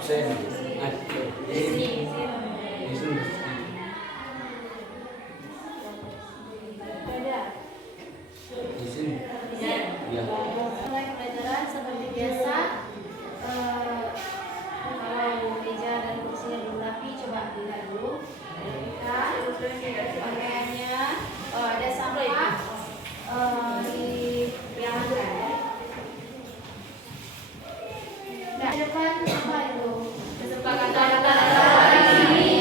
absen. Izin. Ya. Mulai pelajaran seperti biasa. Kalau meja dan kursinya belum rapi, coba dilihat dulu. Pakaiannya ada sampah di bilangan ya. Nah, depan apa itu? Kesepakatan hari ini.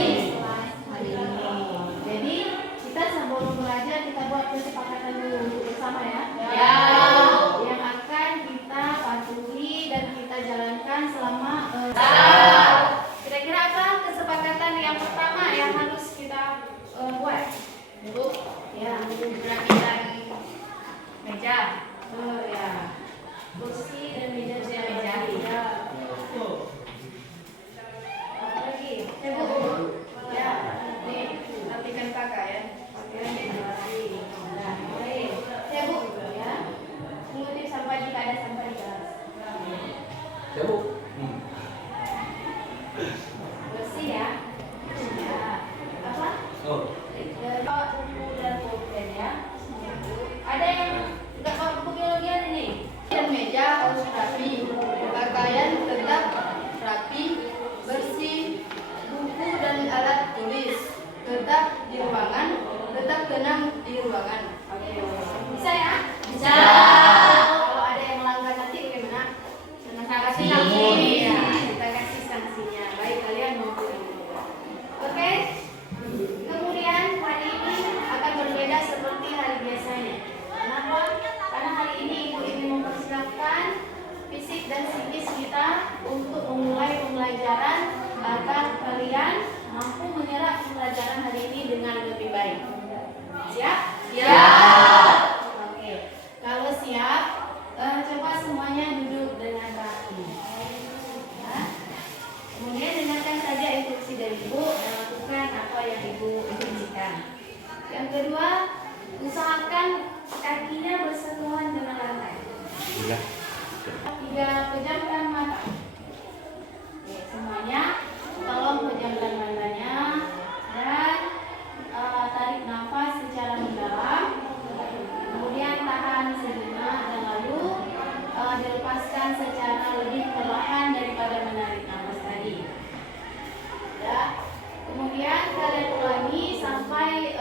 Jadi kita sebelum belajar kita buat kesepakatan dulu bersama ya. Ya. Yang akan kita patuhi dan kita jalankan selama kira-kira apa kesepakatan yang pertama yang harus kita buat? Bu, ya, rapikan meja. Ya. Kursi dan meja ya. Apa lagi? Bu. Ya, nih, rapikan pakaian. Pakaian rapi. Nah, baik. Bu, ya. Mengutip sampah jika ada sampah di kelas. Ya, Bu. Bersih ya. Ya. Apa? Oh. Bawa buku dan pulpen ya. Ada yang nggak bawa buku biologi ini? Dan meja harus rapi, pakaian tetap rapi, bersih, buku dan alat tulis tetap di ruangan, tetap tenang di ruangan. Oke. Bisa ya? Bisa. Kalau ada yang melanggar nanti bagaimana? Kita kasih Iya. sanksi. Ya, kita kasih sanksinya. Baik, kalian mau Oke. Kemudian hari ini akan berbeda seperti hari biasanya. Kenapa? Karena hari ini Ibu ingin mempersiapkan fisik dan psikis kita untuk memulai pembelajaran agar kalian mampu menyerap pembelajaran hari ini dengan lebih baik. Siap? Siap. Oke. Kalau siap, coba semuanya duduk dengan rapi. Ya. Kemudian dengarkan saja instruksi dari Ibu dan lakukan apa yang Ibu instruksikan. Yang kedua, usahakan kakinya bersentuhan dengan lantai. Iya. 3, pejamkan mata. Oke, semuanya tolong pejamkan matanya dan tarik nafas secara mendalam. Kemudian tahan sejenak dan lalu dilepaskan secara lebih perlahan daripada menarik nafas tadi. Ya. Kemudian kalian ulangi sampai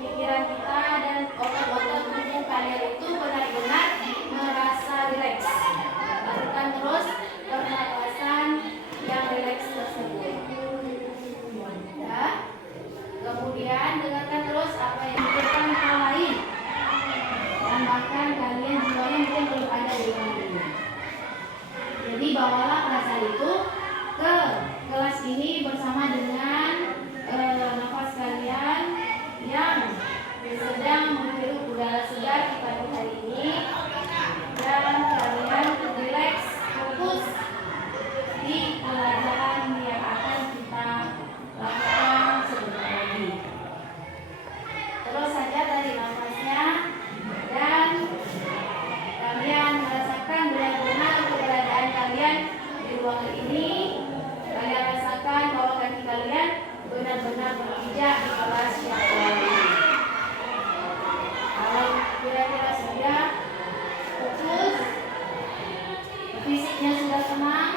pikiran kita dan otot-otot tubuh kalian itu benar-benar merasa rileks. Lakukan terus pernapasan yang rileks tersebut. Ya. Kemudian dengarkan terus apa yang dikatakan hal lain. Dan bahkan kalian juga mungkin belum ada di rumah ini. Jadi bawalah perasaan itu ke kelas ini bersama dengan nafas kalian yang sedang menghirup udara segar di pagi hari ini, dan kalian rileks fokus di pelajaran yang akan kita lakukan sebentar lagi. Terus saja tarik nafasnya dan kalian merasakan benar-benar keberadaan kalian di ruangan ini. Kalian rasakan bahwa kaki kalian benar-benar berpijak di kelas yang baru ini. Kalau kira-kira sudah fokus, fisiknya sudah tenang,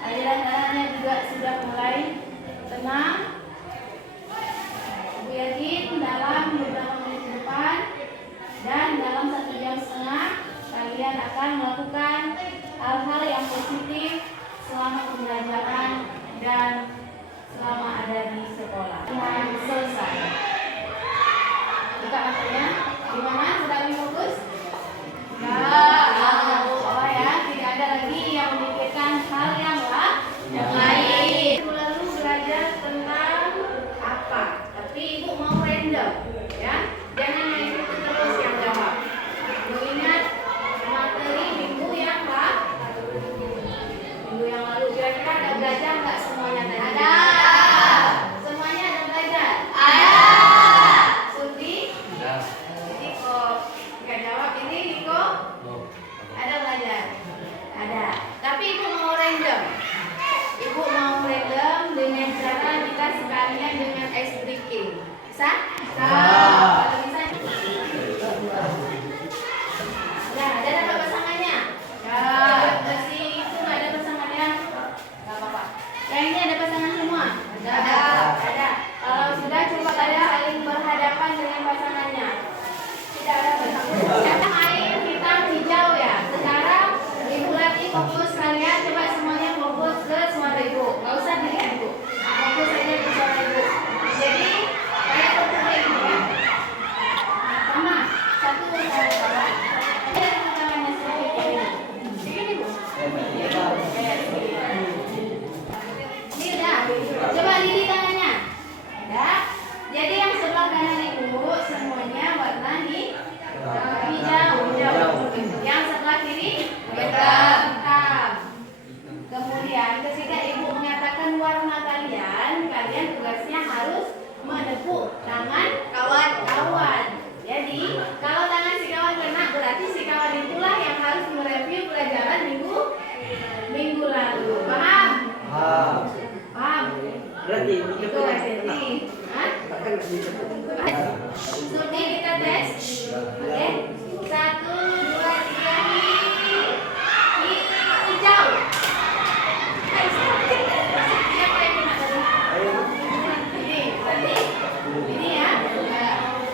aliran darahnya juga sudah mulai tenang. Ibu yakin dalam beberapa menit ke depan dan dalam 1 jam setengah kalian akan melakukan hal-hal yang positif selama pembelajaran dan selama ada di sekolah. Dan selesai. Buka matanya. Gimana? Sudah lebih fokus? Oh ya, tidak ada lagi yang memikirkan hal yang lain. Lalu belajar tentang apa? Tapi Ibu mau random, ya. Jangan mengikuti terus yang jawab. Ibu ingat materi minggu yang lalu. Kira-kira ada belajar nggak semuanya tadi? Ada. Semuanya ada belajar? Ada. Surti? Ada. Jadi kok nggak jawab ini, Niko? Oh. kalian dengan ice breaking. Bisa? Kalau bisa. Nah, ada dapat pasangannya? Ya, masih itu nggak ada pasangannya? Nggak apa-apa. Yang ini ada pasangan semua? Ada. Ada. Kalau sudah, coba kalian saling berhadapan dengan pasangannya. Tidak ada pasangan. Siapa air hitam hijau ya? Sekarang ibu lagi fokus kalian, coba semuanya fokus ke suara ibu. Nggak usah dilihat ibu. Fokus aja ke suara ibu. Jadi kayak berkumpul ibu ya. Sama. Satu saya bawa. Tangannya sedikit ini. Sedikit ibu. Ini udah. Coba lihat tangannya. Udah. Jadi yang sebelah kanan ibu semuanya warna hijau. Yang sebelah kiri hitam. Kemudian ketika ibu mengatakan warna kalian tugasnya harus menepuk tangan kawan. Jadi kalau tangan si kawan kena, berarti si kawan itulah yang harus mereview pelajaran minggu lalu. Paham? Paham? Berarti Itu berarti. Hah? Studi kita tes. Oke. 1, 2, 3, hijau. Siapa yang kena tadi? Ini, berarti ini ya.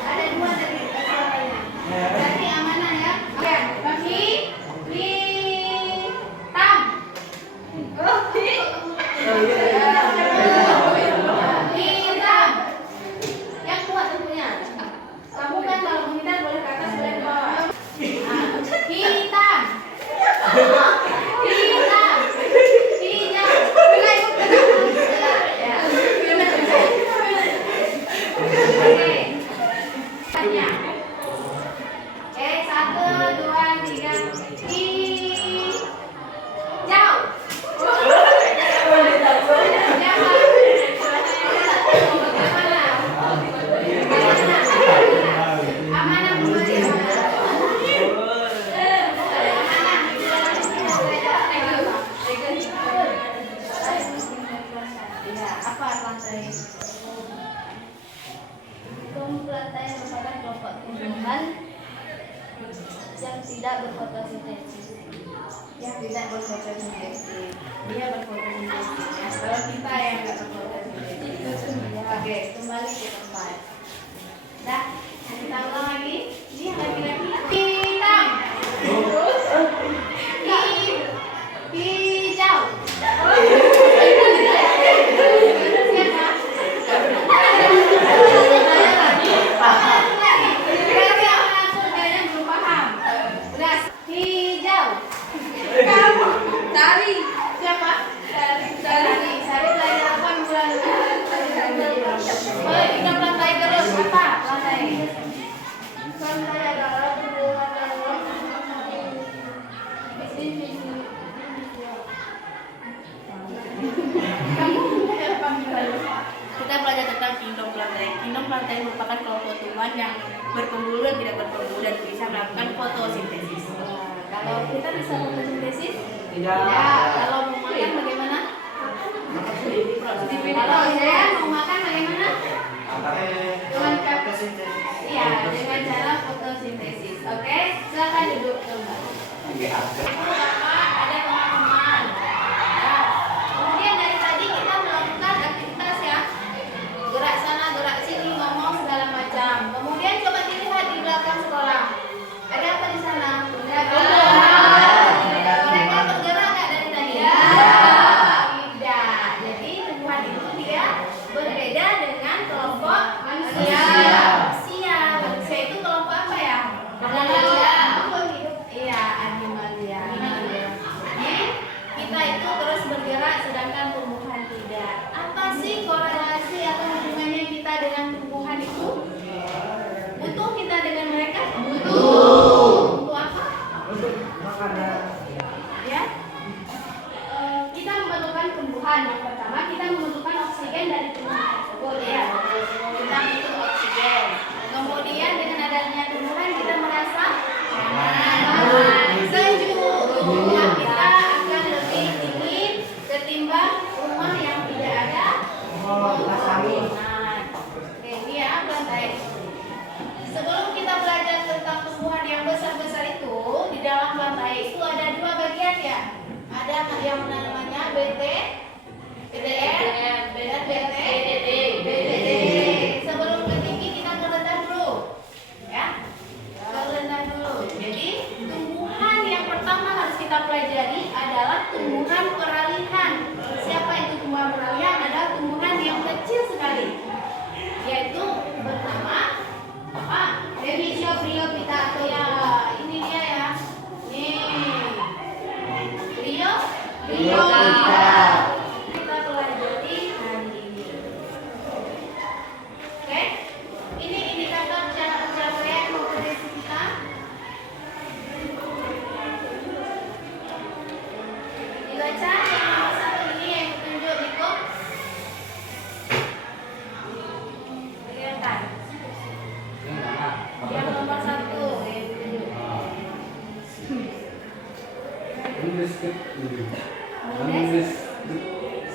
Ada 2 tadi suaranya. Berarti amanah ya. Oke, kaki hitam. Hitam. Yang kuat tentunya. Kamu kan kalau menghindar boleh ke atas, boleh ke bawah. Hitam. Hitam. Hijau. Kena ibu kena. Ya. Oke. Ya. Oke, 1, 2, 3. Hijau. Amanah kembali ya, apa lantai? Plantae merupakan kelompok tumbuhan yang tidak berfotosintesis. Yang tidak berfotosintesis. Dia berfotosintesis ya. Kalau kita yang nggak berfotosintesis. Oke, kembali ke tempat. Dah, kita ulang lagi. Ini yang laki-laki hitam. Hijau. Siapa? Berarti apa langsung kayaknya belum paham. Udah, hijau. Kamu Tari. Siapa? Tari. Sari belajar apa minggu lalu? Boleh kita plantai terus. Apa plantai? Plantae adalah tumbuhan dalam Kamu belajar apa minggu lalu? Kita belajar tentang kingdom plantae. Kingdom plantae merupakan kelompok tumbuhan yang berpembuluh dan tidak berpembuluh dan bisa melakukan fotosintesis. Kalau kita bisa fotosintesis? Tidak. Kalau mau makan bagaimana? Kalau saya mau makan bagaimana? Dengan cara iya, dengan cara fotosintesis. Oke, silakan duduk kembali. Bapak, ada teman-teman. Nah, kemudian dari tadi kita melakukan aktivitas ya, gerak sana, gerak sini, ngomong segala macam. Kemudian coba dilihat di belakang sekolah. Ada apa di sana? Mereka bergerak nggak dari tadi? Tidak. Jadi tumbuhan itu dia berbeda dengan kelompok manusia. Manusia itu kelompok apa ya? Iya, animalia. Jadi kita itu terus bergerak sedangkan tumbuhan tidak. Apa sih korelasi atau hubungannya kita dengan tumbuhan itu? Butuh kita dengan mereka? Butuh. Untuk apa? Ya. Kita memerlukan tumbuhan. Yang pertama kita memerlukan oksigen dari tumbuhan tersebut ya. Kita butuh oksigen. Kemudian dengan adanya tumbuhan kita merasa nyaman, sejuk. Rumah kita akan lebih dingin ketimbang rumah yang tidak ada kipas angin.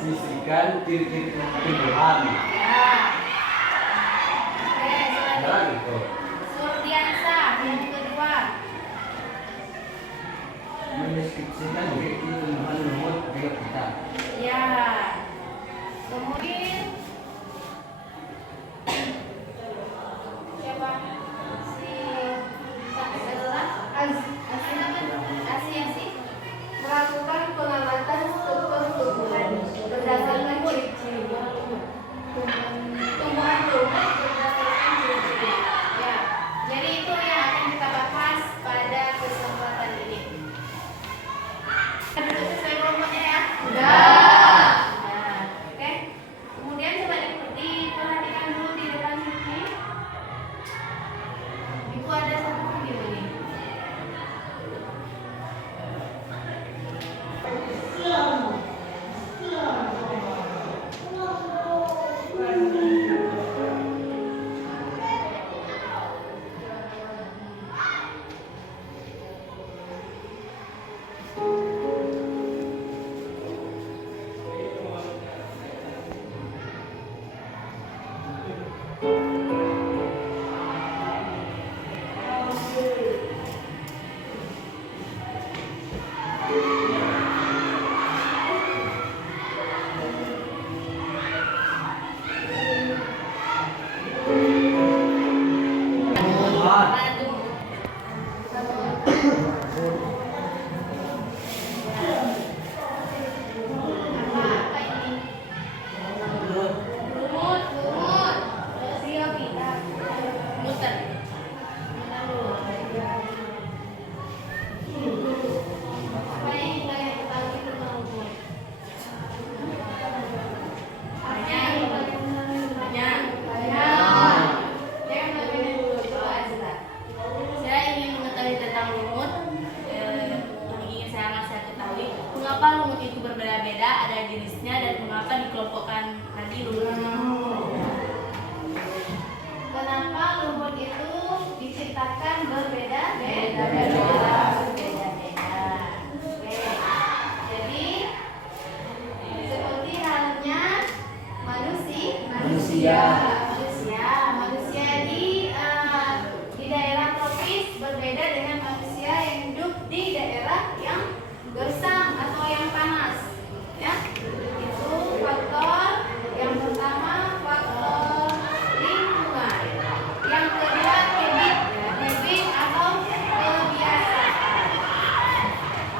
Deskripsikan ciri-ciri tumbuhan. Ya. Oke, Ada selanjutnya. lagi tuh. Surdiansa yang kedua. Mendeskripsikan ciri-ciri tumbuhan lumut juga bisa. Ya. Kemudian siapa? Si sampai setelah Asi Melakukan pengamatan struktur tumbuhan berdasarkan ciri-ciri. tumbuhan lumut berdasarkan ciri-ciri. Ya. Jadi itu yang akan kita bahas pada kesempatan ini. Duduk sesuai kelompoknya ya. Sudah. Nah, oke. Kemudian coba diperhatikan dulu di depan sini. Ibu ada satu video nih. Apa ini? Lumut. Siap kita. Muter. Apa yang kita ketahui tentang lumut? Banyak. Jangan bagaimana dulu, coba Azra. Saya ingin mengetahui tentang lumut. Yang ingin saya ketahui, mengapa lumut itu berbeda-beda, ada jenisnya, dan mengapa dikelompokkan tadi lumutnya. Kenapa lumut itu diciptakan berbeda-beda? Oke. Jadi seperti halnya manusia di daerah tropis berbeda dengan manusia yang hidup di daerah yang gersang atau yang panas. Ya, itu faktor yang pertama, faktor lingkungan. Yang kedua, habit atau kebiasaan.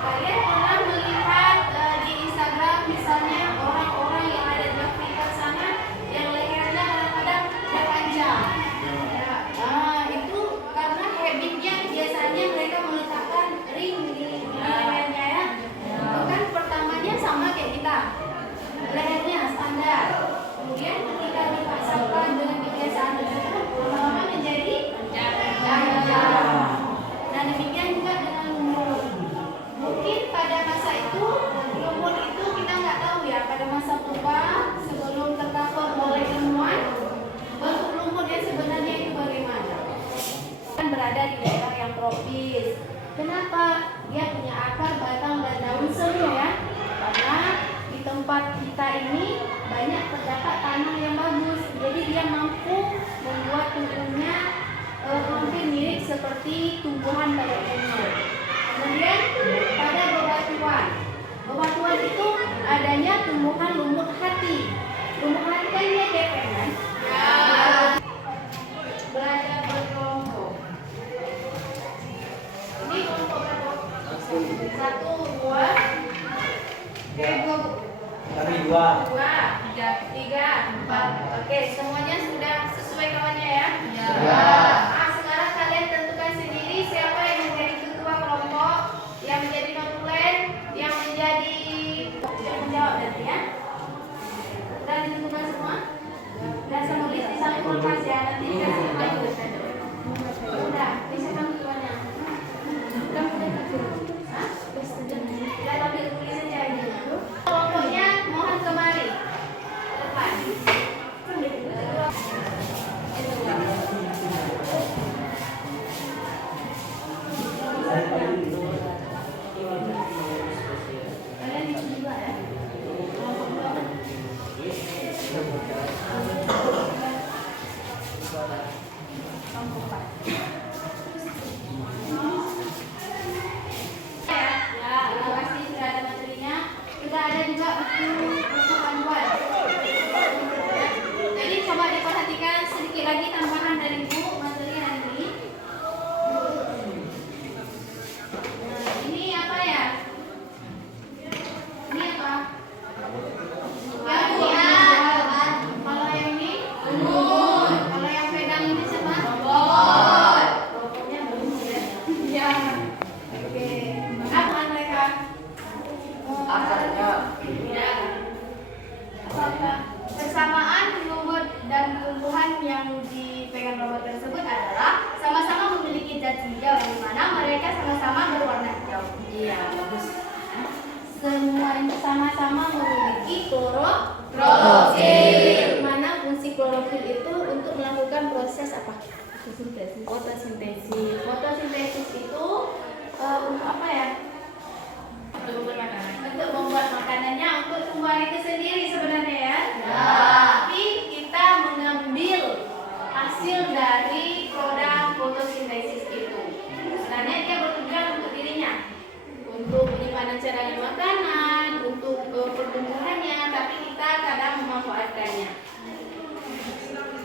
Kalian pernah melihat di Instagram misalnya orang-orang yang ada di Afrika sana yang lehernya kadang-kadang panjang. Nah, itu karena habitnya biasanya mereka meletakkan ring di lehernya ya. Itu kan pertamanya sama kayak kita, lehernya standar. Kemudian ketika dipaksakan dengan kebiasaan tersebut, lama-lama menjadi panjang. Nah, demikian juga dengan lumut. Mungkin pada masa itu lumut itu kita nggak tahu ya, pada masa purba sebelum tercover oleh ilmuwan, bentuk lumut yang sebenarnya itu bagaimana? Kan berada di daerah yang tropis. Kenapa? Dia punya akar, batang, dan daun semua ya. Karena di tempat kita ini banyak terdapat tanah yang bagus. Jadi dia mampu membuat tumbuhnya hampir mirip seperti tumbuhan pada umumnya. Kemudian pada bebatuan itu adanya tumbuhan lumut hati. Lumut hati kan dia gepeng kan? Belajar berkelompok. Ini kelompok berapa? 1, 2, Kami dua. 3, 4. Oke, semuanya sudah sesuai kawannya ya? Ya. Nah, sekarang kalian tentukan sendiri siapa yang menjadi ketua kelompok, yang menjadi notulen, yang menjadi menjawab nanti ya. Sudah ditentukan semua? Dan sama bisa saling melepas ya, nanti dikasih lagi. Sudah, bisa kamu ketuanya. Kamu udah kasih. Hah? Sudah ambil tulis saja ini. Kelompoknya mohon kemari. Depan. Kalian di sini juga ya? Kelompok dua. Terima kasih sudah ada materinya. Sudah ada juga buku panduan. Jadi coba diperhatikan sedikit lagi tambahan dari buku materi hari ini. Nah, ini apa ya? Ini apa? Kalau yang ini? Lumut. Kalau yang pedang ini siapa? Robot. Robotnya lumut ya? Iya. Oke. Apa mereka? Akarnya Ya. Apa? Persamaan lumut dan tumbuhan yang dipegang robot tersebut adalah sama-sama memiliki zat hijau, yang dimana mereka sama-sama berwarna hijau. Iya, bagus. Semua ini sama-sama memiliki klorofil. Mana fungsi klorofil itu untuk melakukan proses apa? Fotosintesis. Fotosintesis itu untuk apa ya? Untuk makanan. Untuk membuat makanannya untuk tumbuhan itu sendiri sebenarnya ya. Tapi kita mengambil hasil dari produk fotosintesis itu. Sebenarnya dia bertujuan untuk dirinya, untuk penyimpanan cadangan makanan, untuk pertumbuhannya, tapi kita kadang memanfaatkannya.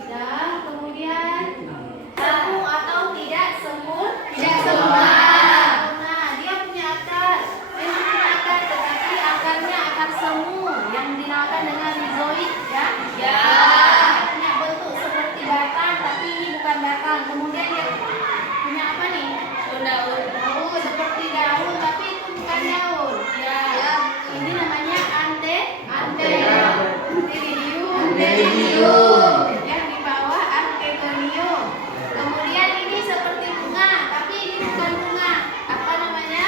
Dan kemudian semu atau tidak sempurna. Nah, dia punya akar, memang punya akar, tetapi akarnya akar semu yang dinamakan dengan rizoid, ya. Ya. Dia punya bentuk seperti batang, tapi ini bukan batang. Kemudian dia punya apa nih? Daun. Daun seperti daun, tapi itu bukan daun. Ya. Ini namanya antheridium. Yang di bawah antheridium. Kemudian ini seperti bunga, tapi ini bukan bunga. Apa namanya?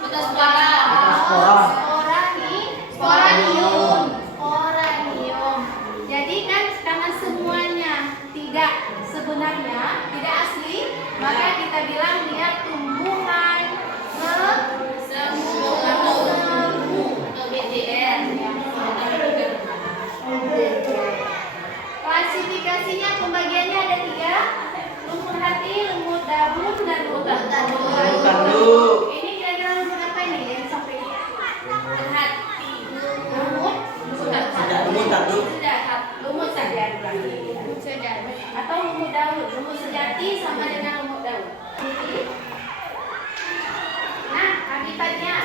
Fotospora. Sporanium. Jadi kan karena semuanya tidak sebenarnya tidak asli, maka kita bilang dia tumbuhan Semu. Atau BJR. Klasifikasinya pembagiannya ada 3: lumut hati, lumut daun, dan lumut tanduk. Ini kira-kira lumut apa ini yang sampai Hati. lumut? lumut tanduk. Sudah, lumut saja lagi. Lumut saja. Atau lumut daun. Lumut sejati sama dengan lumut daun. Nah, habitatnya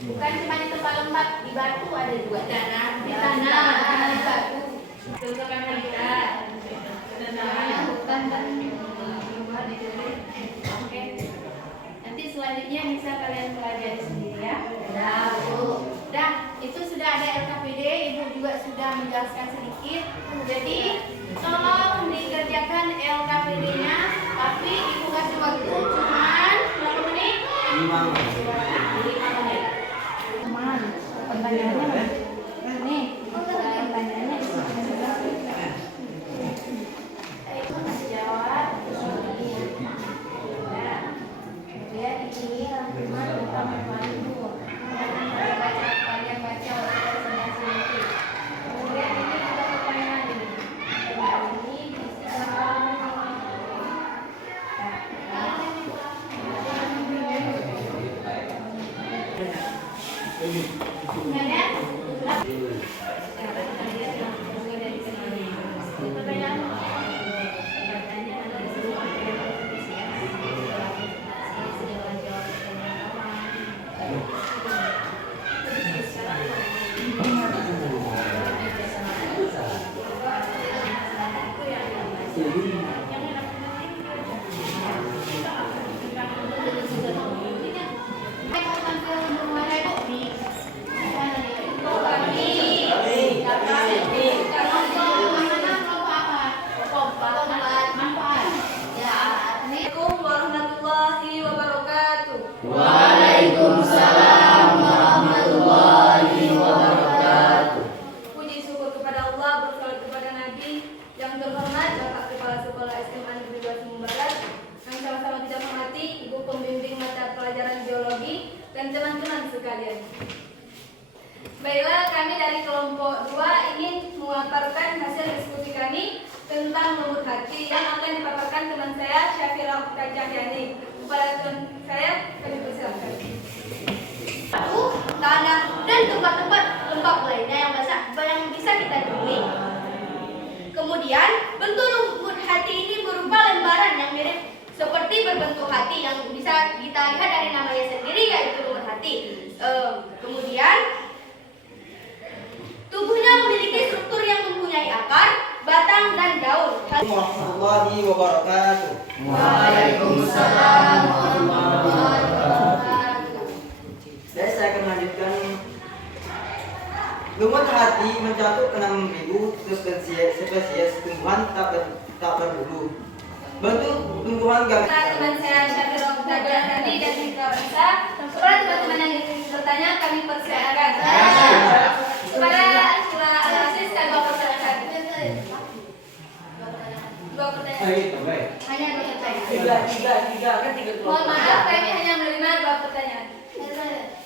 bukan cuma di tempat lembab, di batu ada juga. Di tanah, di batu. Tentukan habitat. Hutan dan oke. Nanti selanjutnya bisa kalian pelajari sendiri ya. Dah, itu sudah ada LKPD, Ibu juga sudah menjelaskan sedikit. Jadi tolong dikerjakan LKPD-nya, tapi Ibu kasih waktu cuman berapa menit? 5 menit. 5 menit. Teman, pertanyaannya nih, pertanyaannya itu masih jawab. Nah, kemudian ini rangkuman tentang memandu. Kalian baca sendiri. Kemudian ini ada pertanyaan ini. Ini Assalamualaikum warahmatullahi wabarakatuh. Waalaikumsalam warahmatullahi wabarakatuh. Puji syukur kepada Allah, bersalawat kepada Nabi yang terhormat Bapak Kepala Sekolah SMA Negeri 2 Sumber Barat, yang sama-sama tidak mengerti, Ibu pembimbing mata pelajaran geologi, dan teman-teman sekalian. Baiklah, kami dari kelompok 2 ingin memaparkan hasil diskusi kami tentang lembut hati yang akan dipaparkan teman saya Syafira Cahyani. Kepada teman saya, kami persilakan. Tanah dan tempat-tempat lembab lainnya yang bisa kita temui. Kemudian, bentuk lembut hati ini berupa lembaran yang mirip seperti berbentuk hati yang bisa kita lihat dari namanya sendiri, yaitu lembut hati. Kemudian, tubuhnya memiliki struktur yang mempunyai akar, batang, dan daun. Warahmatullahi wabarakatuh. Waalaikumsalam warahmatullahi wabarakatuh. Saya akan melanjutkan. Lumut hati mencakup 6.000 spesies tumbuhan tak berbulu. Bentuk tumbuhan Teman saya Syafira Cahyani dan Mika Risa. Kepada teman-teman yang ingin bertanya, kami persilakan. Kepada Asra Al-Aziz, kami persilakan. Dua pertanyaan. Baik. Hanya dua pertanyaan. tiga kan tiga Mohon maaf, kami hanya menerima dua pertanyaan.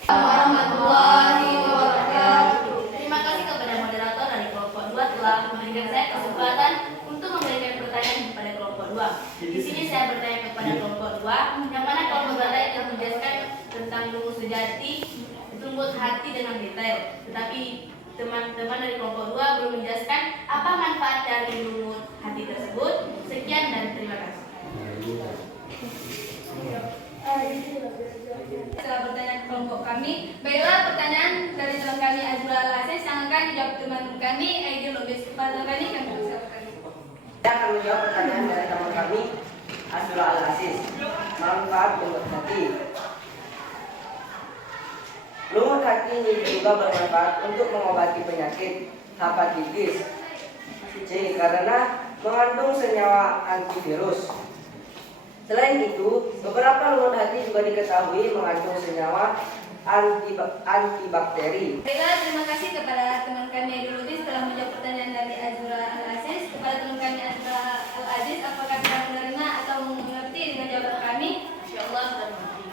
Warahmatullahi wabarakatuh. Terima kasih kepada moderator dari kelompok 2 telah memberikan saya kesempatan untuk memberikan pertanyaan kepada kelompok 2. Di sini saya bertanya kepada kelompok 2, yang mana kelompok 2 tadi telah menjelaskan tentang lumus sejati, lembut hati dengan detail. Tetapi teman-teman dari kelompok 2 belum menjelaskan apa manfaat dari lembut hati tersebut. Sekian dan terima kasih. Setelah bertanya ke kelompok kami, baiklah pertanyaan dari teman kami Azura Al-Aziz yang akan dijawab teman kami Aidil Lubis. Kepada kami persilakan. Saya akan menjawab pertanyaan dari teman kami Azura Al-Aziz. Manfaat lumut hati. Lumut hati ini juga bermanfaat untuk mengobati penyakit hepatitis C karena mengandung senyawa antivirus. Selain itu, beberapa lumut hati juga diketahui mengandung senyawa antibakteri. Baiklah, terima kasih kepada teman kami Aidil Lubis telah menjawab pertanyaan dari Azura Al-Aziz. Kepada teman kami Azura Al-Aziz, apakah telah menerima atau mengerti dengan jawaban kami? Insyaallah sudah mengerti.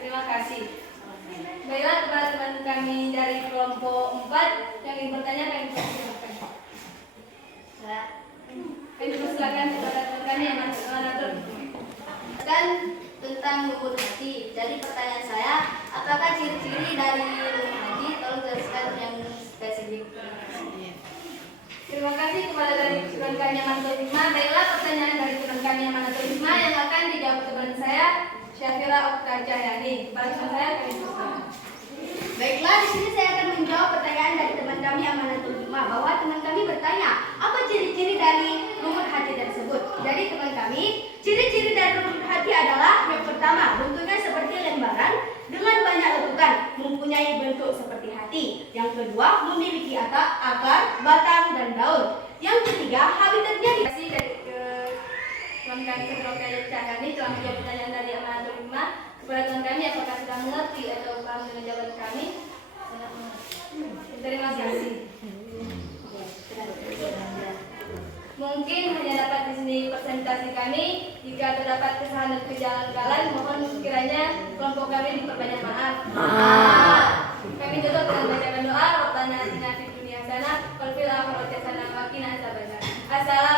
Terima kasih. Baiklah, kepada teman kami dari kelompok 4 yang ingin bertanya, kami persilakan. Kami persilakan kepada teman kami yang mana Dan tentang lembut hati. Jadi pertanyaan saya, apakah ciri-ciri dari lembut hati? Tolong jelaskan yang spesifik. Terima kasih kepada dari teman kami yang mana terima. Baiklah, pertanyaan dari teman kami yang mana terima yang akan dijawab teman saya Syafira Cahyani. Kepada teman saya, kami persilakan. Baiklah, di sini saya akan menjawab pertanyaan dari teman kami Amanatul Hikmah, bahwa teman kami bertanya, apa ciri-ciri dari lembut hati tersebut? Jadi teman kami, ciri-ciri dari lembut hati adalah yang pertama, bentuknya seperti lembaran dengan banyak lekukan, mempunyai bentuk seperti hati. Yang kedua, memiliki akar, batang, dan daun. Yang ketiga, habitatnya Terima kasih dari teman kami Syafira Cahyani telah menjawab pertanyaan dari Amanatul Hikmah. Kepada teman kami, apakah sudah mengerti atau paham dengan jawaban kami? Terima kasih. Mungkin hanya dapat di sini presentasi kami. Jika terdapat kesalahan dan kejanggalan, mohon kiranya kelompok kami diperbanyak maaf. Kami tutup dengan bacakan doa. Rabbana atina fid dunya hasanah wa fil akhirati hasanah wa qina adzabannar. Assalamualaikum.